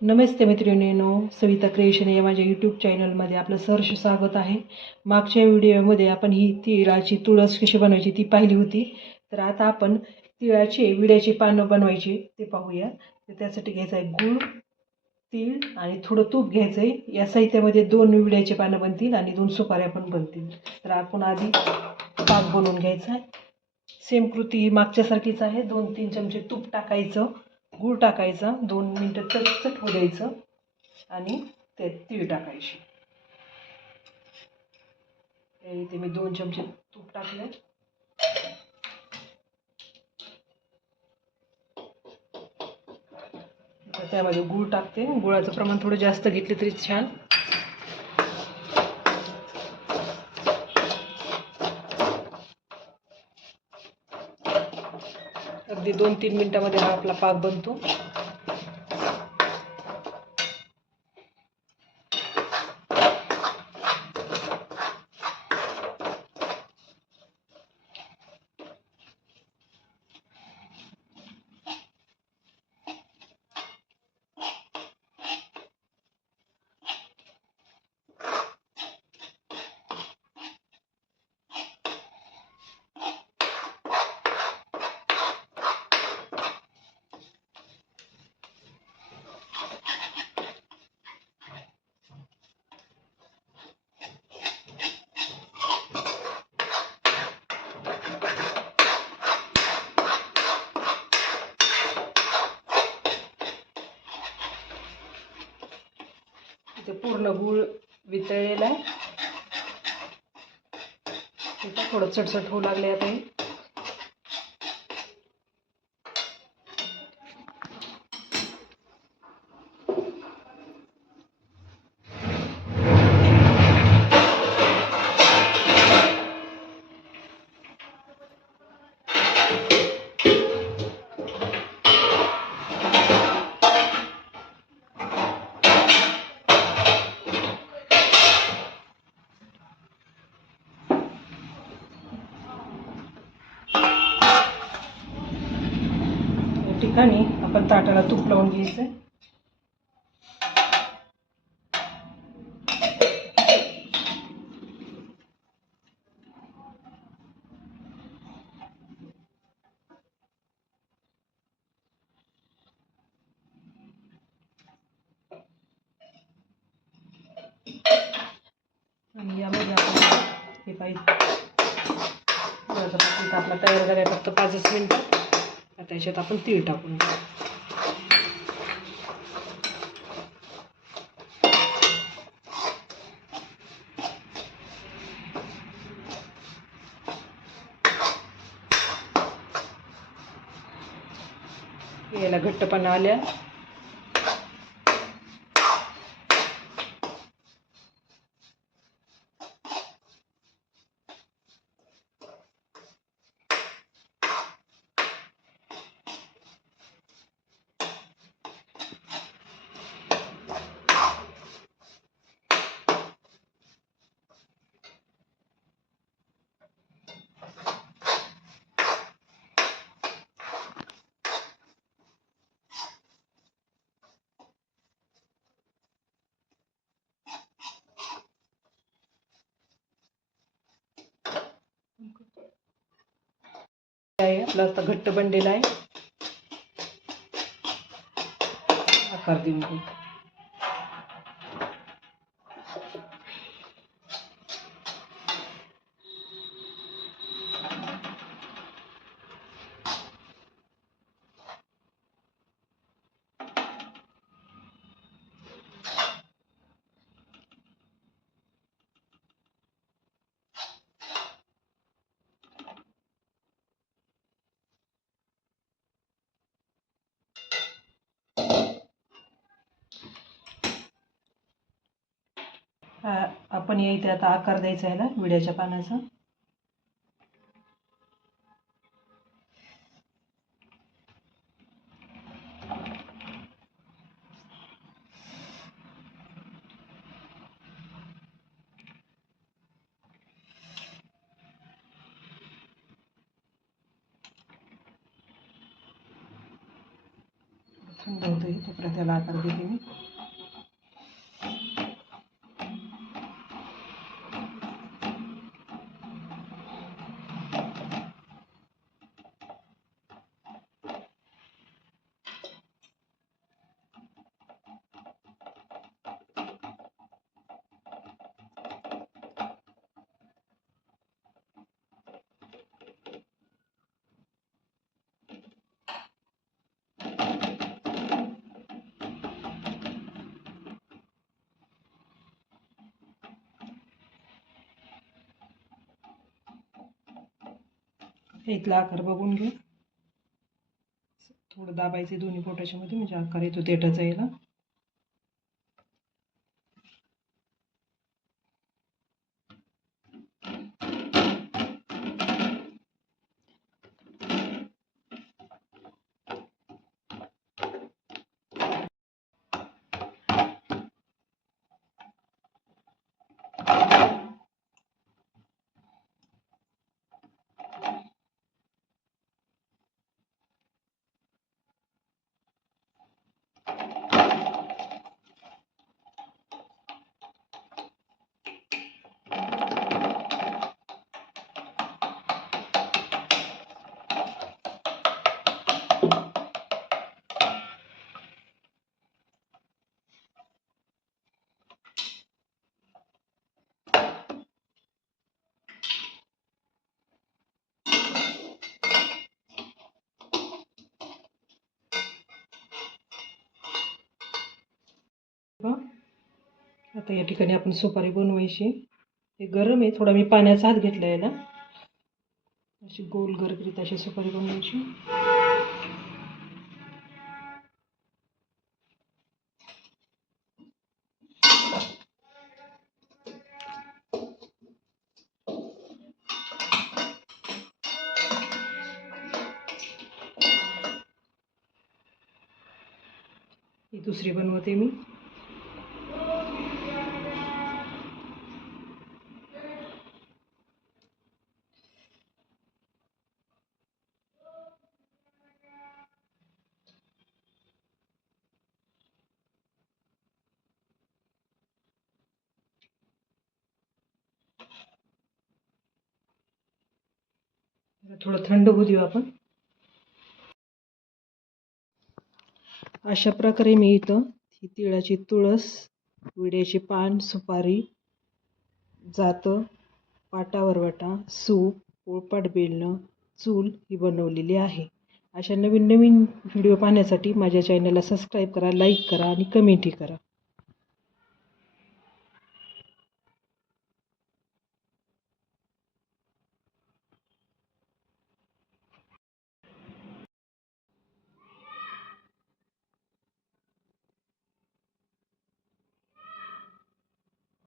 नमस्ते मैत्रिणींनो सविता क्रिएशन या माझ्या यूट्यूब चॅनलमध्ये आपलं सहर्ष स्वागत आहे. मागच्या व्हिडिओमध्ये आपण ही तिळाची तुळस कशी बनवायची ती पाहिली होती. तर आता आपण तिळाचे विड्याचे पानं बनवायचे ते पाहूया. तर त्यासाठी घ्यायचं आहे गूळ तीळ आणि थोडं तूप घ्यायचं आहे या साहित्यामध्ये दोन विड्याचे पानं बनतील आणि दोन सुपाऱ्या पण बनतील. तर आपण आधी पाक बनवून घ्यायचा आहे सेम कृती मागच्यासारखीच आहे. दोन तीन चमचे तूप टाकायचं. गूळ टाकायचा दोन मिनटं चटचट होऊ द्यायचं आणि ते तीळ टाकायची. ते इथे मी दोन चमचे तूप टाकले त्यामध्ये गूळ टाकते. गुळाचं प्रमाण थोडं जास्त घेतले तरी छान. अगदी दोन तीन मिनटामध्ये हा आपला पाक बनतो इथे पूर्ण गूळ वितळलेला आहे. थोडं चटचट होऊ लागले आता हे. ठिकाणी आपण ताटाला तूप लावून घ्यायचं आणि यामध्ये आपण हे पाहिजे. आपला तयार झाला फक्त पाचच मिनटं. त्याच्यात आपण तीळ टाकून घेऊ. याला घट्टपणा आल्या आहे आपला आता घट्ट बनलेला आहे. आकार देऊन आपण या इथे आता आकार द्यायचा आहे ना विड्याच्या पानाचा. थंड त्याला आकार देते मी. इथला आकार बघून घेऊ थोडं दाबायचे दोन्ही पोटाच्यामध्ये म्हणजे आकार येतो देठाचा याला. आता या ठिकाणी आपण सुपारी बनवायची. हे गरम आहे थोडा मी पाण्याचा हात घेतला याला. अशी गोल गरगरीत अशी सुपारी बनवायची. ही दुसरी बनवते मी. थोडं थंड होऊ देऊ आपण. अशा प्रकारे मी इथं ही तिळाची तुळस विड्याचे पान सुपारी जातं पाटावरवटा सूप पोळपाट बेलणं चूल ही बनवलेली आहे. अशा नवीन नवीन व्हिडिओ पाहण्यासाठी माझ्या चॅनलला सबस्क्राईब करा लाईक करा आणि कमेंटही करा.